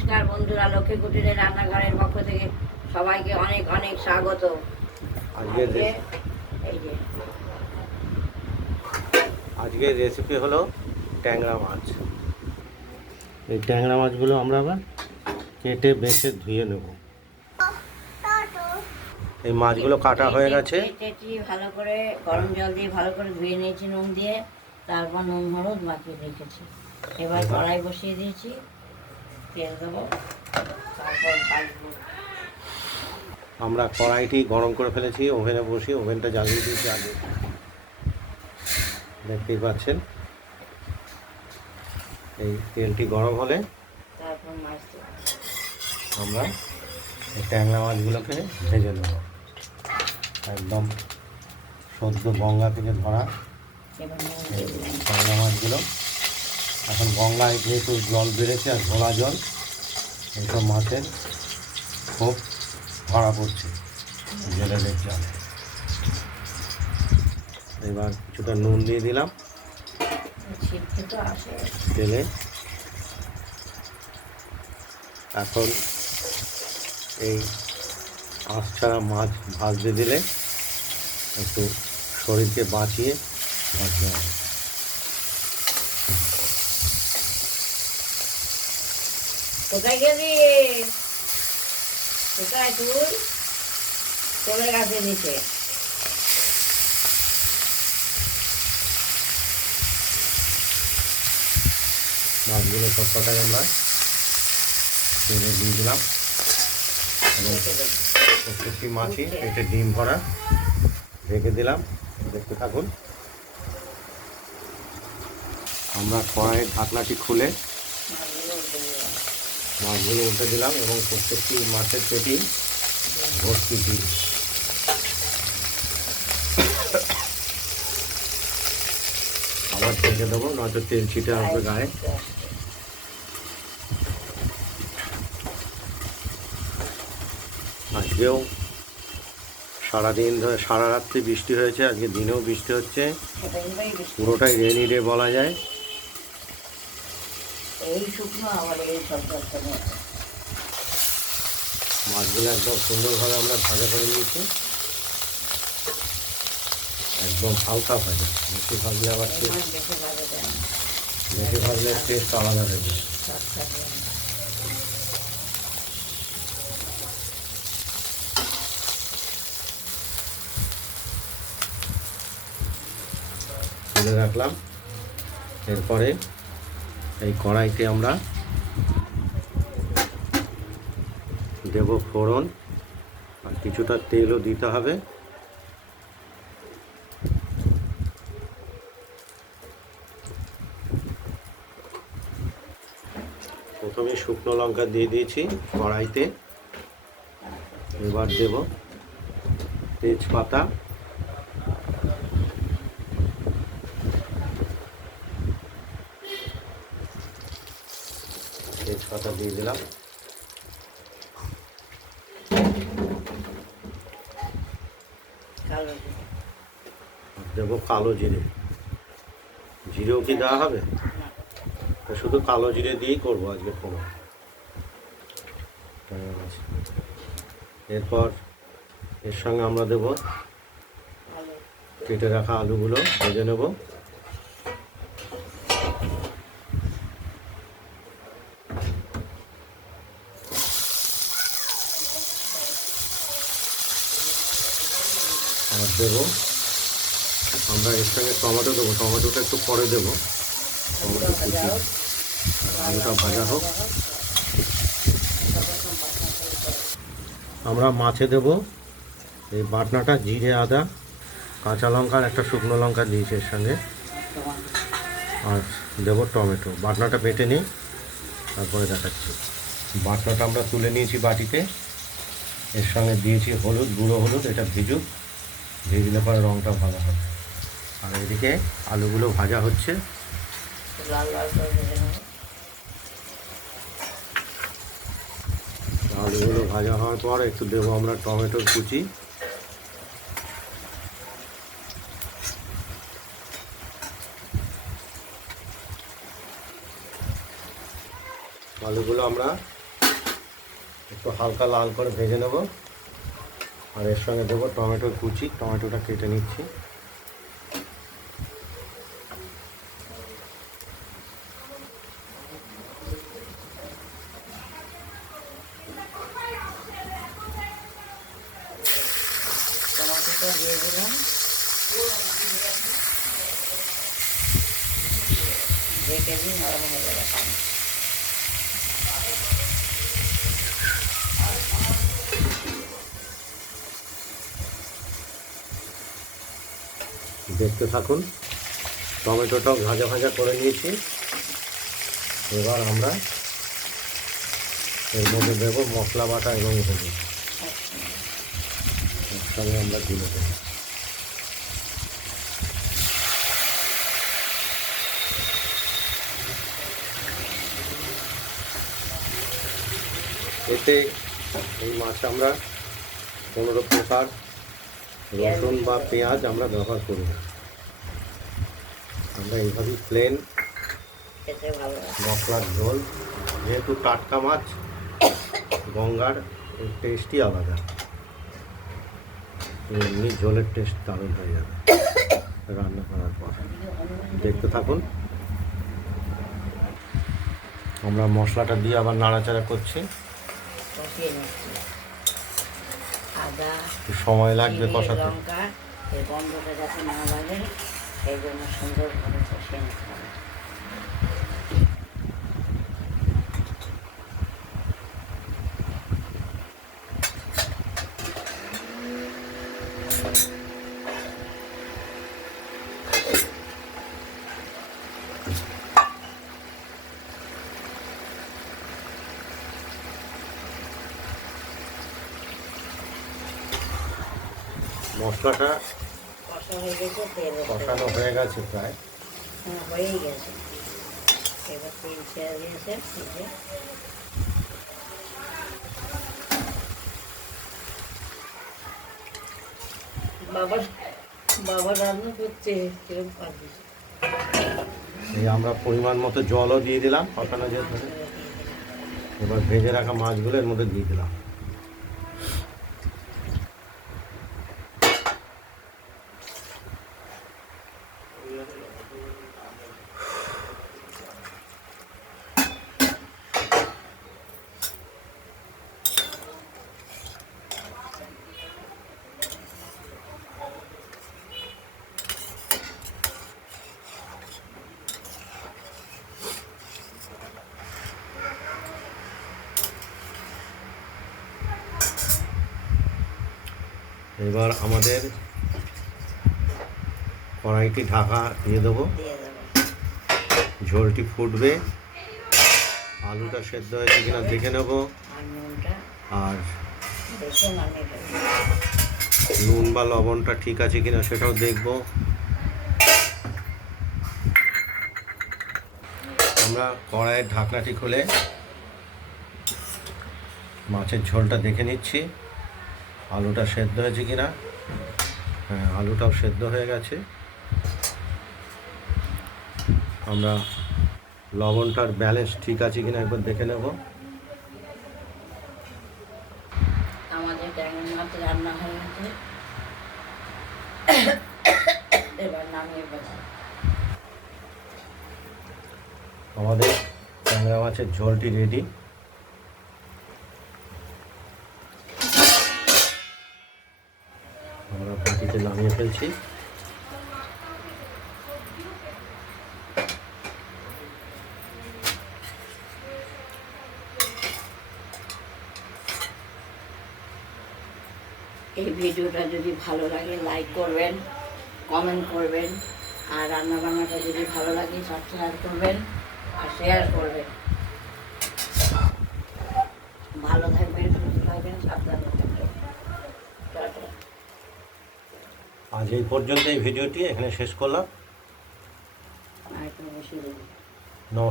নমস্কার বন্ধুরা, লক্ষ্মী কুটিরের রান্নাঘরের পক্ষ থেকে সবাইকে অনেক অনেক স্বাগত। আজকের রেসিপি হলো ট্যাংরা মাছ। এই ট্যাংরা মাছগুলো আমরা আবার কেটে বেছে ধুয়ে নেব। এই মাছগুলো কাটা হয়ে গেছে, ভালো করে গরম জল দিয়ে ভালো করে ধুয়ে নিয়েছি নুন দিয়ে, তারপর নুন হলুদ মাখিয়ে রেখেছি। এবার কড়াই বসিয়ে দিয়েছি, তেল দেবো, তারপর ভাজবো। আমরা কড়াইটি গরম করে ফেলেছি, ওভেনে বসিয়ে ওভেনটা জ্বালিয়ে দিয়েছি আগে, দেখতেই পাচ্ছেন। এই তেলটি গরম হলে তারপর মাছ আমরা এই ট্যাংরা মাছগুলোকে ভেজে নেব। একদম সদ্য গঙ্গা থেকে ধরা ট্যাংরা মাছগুলো। এখন গঙ্গায় যেহেতু জল বেড়েছে আর ঘোলা জল, এইসব মাছের খুব ধরা পড়ছে জেলেদের জল। এবার কিছুটা নুন দিয়ে দিলাম তেলে। এখন এই আঁশ ছাড়া মাছ ভাজতে দিলে একটু শরীরকে বাঁচিয়ে ভাজতে হবে। কোথায় গেলি? কোথায় তুই? চলে গেছে নিচে। মাছগুলো সব কটাই আমরা তেলে দিয়ে দিলাম এবং প্রত্যেকটি মাছই পেটে ডিম ভরা রেখে দিলাম। দেখতে থাকুন। আমরা কড়াইয়ের ঢাকনাটি খুলে মাছগুলো উল্টে দিলাম এবং প্রত্যেকটি মাছের পেটি ভর্তি ডিম। আবার ঢেকে দেবো, নয়তো তেল ছিটে আসবে গায়ে। আজকেও সারাদিন ধরে সারা রাত্রি বৃষ্টি হয়েছে, আজকে দিনেও বৃষ্টি হচ্ছে, পুরোটাই রেনি ডে বলা যায়। মাছগুলো একদম সুন্দরভাবে আমরা ভাজা করে নিয়েছি, একদম হালকা ভাজা। বেশি ভাজলে আবার বেশি ভাজলে টেস্ট আলাদা হয়ে যায়। তুলে রাখলাম। এরপরে এই কড়াইতে আমরা দেব ফোড়ন, আর কিছুটা তেলও দিতে হবে। প্রথমে শুকনো লঙ্কা দিয়ে দিয়েছি কড়াইতে। এবার দেব তেজপাতা, তেজপাতা দিয়ে দিলাম। দেবো কালো জিরে। জিরেও কি দেওয়া হবে? শুধু কালো জিরে দিয়েই করবো আজকে কোনো। এরপর এর সঙ্গে আমরা দেব কেটে রাখা আলুগুলো ভেজে নেব। আর দেবো আমরা এর সঙ্গে টমেটো দেবো। টমেটোটা একটু পরে দেবো, টমেটো কুচি। আলুটা ভাজা হোক। আমরা মাছে দেব এই বাটনাটা, জিরে, আদা, কাঁচা লঙ্কা আর একটা শুকনো লঙ্কা দিয়েছি এর সঙ্গে। আর দেবো টমেটো। বাটনাটা বেটে নিই, তারপরে দেখাচ্ছি। বাটনাটা আমরা তুলে নিয়েছি বাটিতে। এর সঙ্গে দিয়েছি হলুদ, গুঁড়ো হলুদ। এটা ভিজুক, ভিজলে পরে রঙটা ভালো হবে। আর এদিকে আলুগুলো ভাজা হচ্ছে। আলুগুলো ভাজা হওয়ার পর একটু দেবো আমরা টমেটোর কুচি। আলুগুলো আমরা একটু হালকা লাল করে ভেজে নেব। আর এর সঙ্গে দেবো টমেটো কুচি, টমেটোটা কেটে নিচ্ছি। টমেটোটা দিয়ে দিলাম, ঢেকে দিই, নরম হয়ে যাবে। দেখতে থাকুন। টমেটোটাও ভাজা ভাজা করে নিয়েছি। এবার আমরা এর মধ্যে দেবো মশলা বাটা এবং হলুদ, একসঙ্গে আমরা গুলে দেবো। এতে এই মাছ আমরা 15 প্রকার রসুন বা পেঁয়াজ আমরা ব্যবহার করি না। আমরা এইভাবেই প্লেন খেতে ভালো লাগে। মশলার ঝোল, যেহেতু টাটকা মাছ, গঙ্গার টেস্টই আলাদা। এমনি ঝোলের টেস্ট দারুণ হয়ে যাবে রান্না করার পর। দেখতে থাকুন। আমরা মশলাটা দিয়ে আবার নাড়াচাড়া করছি। কষিয়ে নিচ্ছি। আদা, একটু সময় লাগবে জিরে, কষাতে। লঙ্কা, এই গন্ধটা যাতে না লাগে সেই জন্য সুন্দরভাবে কষিয়ে নিতে হবে। মশলাটা কষা হয়ে গেছে, তেল কষানো হয়ে গেছে প্রায়। হ্যাঁ, হয়েই গেছে। এবার তেল ছেড়ে দিয়েছে। এই যে বাবা বাবা রান্না করছে, কেউ পারবে। এই আমরা পরিমাণ মতো জলও দিয়ে দিলাম কষানো যেতে। এবার ভেজে রাখা মাছগুলো এর মধ্যে দিয়ে দিলাম। এবার আমাদের কড়াইটি ঢাকা দিয়ে দেবো। দিয়ে দেবো। ঝোলটি ফুটবে, আলুটা সেদ্ধ হয়েছে কিনা দেখে নেব। আর নুনটা আর দেখে নামিয়ে ফেলবো। নুন বা লবণটা ঠিক আছে কিনা সেটাও দেখব। আমরা কড়াইয়ের ঢাকনাটি খুলে মাছের ঝোলটা দেখে নিচ্ছি আলুটা সেদ্ধ হয়েছে কিনা। হ্যাঁ, আলুটাও সেদ্ধ হয়ে গেছে। আমরা লবণটার ব্যালেন্স ঠিক আছে কিনা একবার দেখে নেব। আমাদের ট্যাংরা মাছ রান্না হয়ে গেছে, এবার নামিয়ে ফেলবো। আমাদের ট্যাংরা মাছের ঝোলটি রেডি। আমরা বাটিতে নামিয়ে ফেলছি। এই ভিডিওটা যদি ভালো লাগে লাইক করবেন, কমেন্ট করবেন, আর রান্নাবান্নাটা যদি ভালো লাগে সাবস্ক্রাইব করবেন আর শেয়ার করবেন। ভালো থাকবেন, সুস্থ থাকবেন, সাবধানে থাকবেন। টাটা। আজ এই পর্যন্ত এই ভিডিওটি এখানে শেষ করলাম। আর একটু বসিয়ে দেবেন।